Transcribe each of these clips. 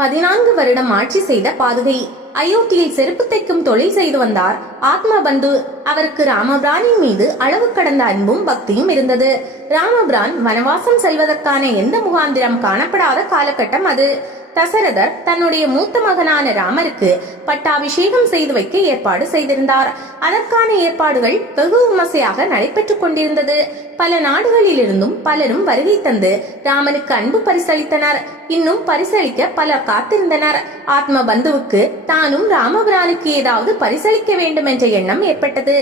14 வருடம் ஆட்சி செய்த பாதுகை. அயோத்தியில் செருப்பு தைக்கும் தொழில் செய்து வந்தார் ஆத்மபந்து. அவருக்கு ராமபிரானின் மீது அளவு கடந்த அன்பும் பக்தியும் இருந்தது. ராமபிரான் வனவாசம் செல்வதற்கான எந்த முகாந்திரம் காணப்படாத காலகட்டம் அது. தசரதர் தன்னுடைய மூத்த மகனான ராமருக்கு பட்டாபிஷேகம் செய்து வைக்க ஏற்பாடு செய்திருந்தார். அதற்கான ஏற்பாடுகள் வெகு விமர்சையாக நடைபெற்றுக் கொண்டிருந்தது. பல நாடுகளிலிருந்தும் பலரும் வருகை தந்து ராமனுக்கு அன்பு பரிசளித்தனர். இன்னும் பரிசளிக்க பலர் காத்திருந்தனர். ஆத்ம பந்துவுக்கு தானும் ராமபிரானுக்கு ஏதாவது பரிசளிக்க வேண்டும் என்ற எண்ணம் ஏற்பட்டது.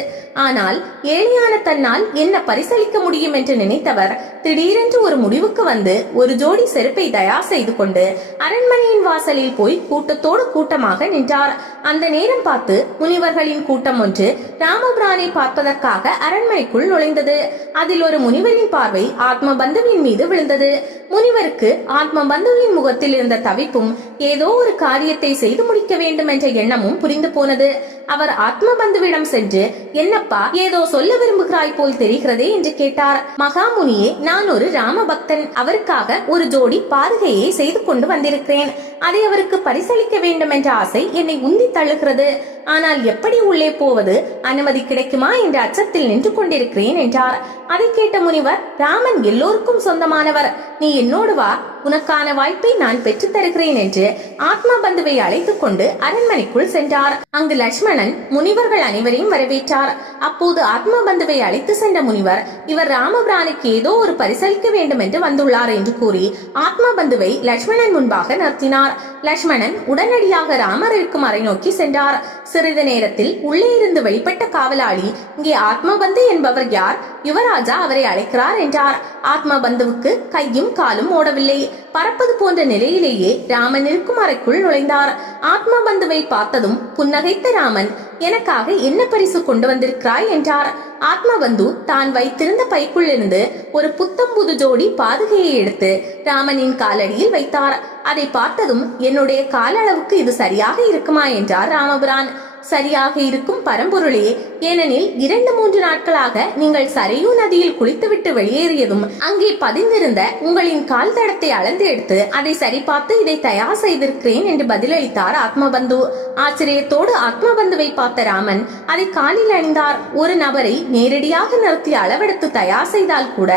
ஆனால் ஏழையான தன்னால் என்ன பரிசளிக்க முடியும் என்று நினைத்தவர் திடீரென்று ஒரு முடிவுக்கு வந்து ஒரு ஜோடி செருப்பை தயார் செய்து கொண்டு அரண்மனையின் வாசலில் போய் கூட்டத்தோடு கூட்டமாக நின்றார். அந்த நேரம் பார்த்து முனிவர்களின் கூட்டம் ஒன்று ராமபிரானை பார்ப்பதற்காக அரண்மனைக்குள் நுழைந்தது. அதில் ஒரு முனிவரின் பார்வை ஆத்ம பந்துவின் மீது விழுந்தது. முனிவருக்கு ஆத்ம பந்துவின் முகத்தில் இருந்த தவிப்பும் ஏதோ ஒரு காரியத்தை செய்து முடிக்க வேண்டும் என்ற எண்ணமும் புரிந்து போனது. அவர் ஆத்ம பந்துவிடம் சென்று, என்னப்பா ஏதோ சொல்ல விரும்புகிறாய் போல் தெரிகிறதே என்று கேட்டார். மகாமுனியே, நான் ஒரு ராம பக்தன். அவருக்காக ஒரு ஜோடி பாதுகையை செய்து கொண்டு வந்திருக்கிறேன். அதை அவருக்கு பரிசளிக்க வேண்டும் என்ற ஆசை என்னை உந்தி தள்ளுகிறது. ஆனால் எப்படி உள்ளே போவது, அனுமதி கிடைக்குமா என்ற அச்சத்தில் நின்று கொண்டிருக்கிறேன் என்றார். அதை கேட்ட முனிவர், ராமன் எல்லோருக்கும் சொந்தமானவர். நீ என்னோடு வா, உனக்கான வாய்ப்பை நான் பெற்றுத் தருகிறேன் என்று ஆத்ம பந்துவை அழைத்துக் கொண்டு அரண்மனைக்குள் சென்றார். அங்கு லட்சுமணன் முனிவர்கள் அனைவரையும் வரவேற்றார். அப்போது ஆத்ம பந்துவை அழைத்து சென்ற முனிவர், இவர் ராமபிரானுக்கு ஏதோ ஒரு பரிசளிக்க வேண்டும் என்று வந்துள்ளார் என்று கூறி ஆத்ம பந்துவை லட்சுமணன் முன்பாக நிறுத்தினார். லட்சுமணன் உடனடியாக ராமர் இருக்கும் அறை நோக்கி சென்றார். சிறிது நேரத்தில் உள்ளே இருந்து வெளிப்பட்ட காவலாளி, இங்கே ஆத்மபந்து என்பவர் யார்? யுவராஜா அவரை அழைக்கிறார் என்றார். ஆத்மபந்துவுக்கு கையும் காலும் ஓடவில்லை. பறப்பது போன்ற நிலையிலேயே ராமன் இருக்கும் அறைக்குள் நுழைந்தார். ஆத்மபந்துவை பார்த்ததும் புன்னகைத்த ராமன், எனக்காக என்ன பரிசு கொண்டு வந்திருக்கிறாய் என்றார். ஆத்மபந்து தான் வைத்திருந்த பைக்குள் இருந்து ஒரு புத்தம்புது ஜோடி பாதுகையை எடுத்து ராமனின் காலடியில் வைத்தார். அதை பார்த்ததும், என்னுடைய கால அளவுக்கு இது சரியாக இருக்குமா என்றார் ராமபிரான். சரியாக இருக்கும் பரம்பொருளே, ஏனெனில் 2-3 நாட்களாக நீங்கள் சரையூ நதியில் குளித்துவிட்டு வெளியேறியதும் அங்கே பதிந்திருந்த உங்களின் கால் தடத்தை அளந்து எடுத்து அதை சரி பார்த்து இதை தயார் செய்திருக்கிறேன் என்று பதிலளித்தார் ஆத்மபந்து. ஆச்சரியத்தோடு ஆத்மபந்துவை பார்த்த ராமன் அதை காலில் அணிந்தார். ஒரு நபரை நேரடியாக நிறுத்தி அளவெடுத்து தயார் செய்தால் கூட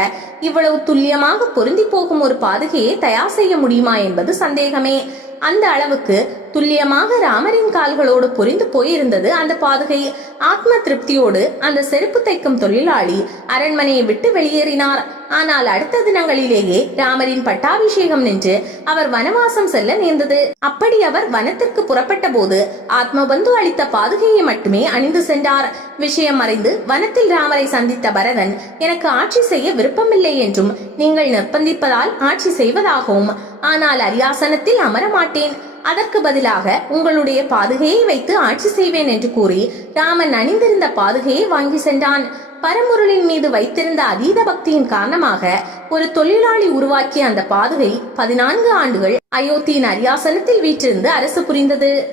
இவ்வளவு துல்லியமாக பொருந்தி போகும் ஒரு பாதுகையை தயார் செய்ய முடியுமா என்பது சந்தேகமே. அந்த அளவுக்கு துல்லியமாக ராமரின் கால்களோடு பொறிந்து போயிருந்தது அந்த பாதுகை. ஆத்ம திருப்தியோடு அந்த செருப்பு தைக்கும் தொழிலாளி அரண்மனையை விட்டு வெளியேறினார். ஆனால் அடுத்த தினங்களிலேயே ராமரின் பட்டாபிஷேகம் நின்று அவர் வனவாசம் செல்ல நேர்ந்தது. அப்படி அவர் வனத்திற்கு புறப்பட்ட போது ஆத்மபந்து அளித்த பாதுகையை மட்டுமே அணிந்து சென்றார். விஷயம் அறிந்து வனத்தில் ராமரை சந்தித்த பரதன், எனக்கு ஆட்சி செய்ய விருப்பமில்லை என்றும் நீங்கள் நிர்பந்திப்பதால் ஆட்சி செய்வதாகவும், ஆனால் அரியாசனத்தில் அமர மாட்டேன், அதற்கு பதிலாக உங்களுடைய பாதுகையை வைத்து ஆட்சி செய்வேன் என்று கூறி ராமன் அணிந்திருந்த பாதுகையை வாங்கி சென்றான். பரம்பொருளின் மீது வைத்திருந்த அதீத பக்தியின் காரணமாக ஒரு தொழிலாளி உருவாக்கிய அந்த பாதுகை 14 ஆண்டுகள் அயோத்தியின் அரியாசனத்தில் வீற்றிருந்து அரசு புரிந்தது.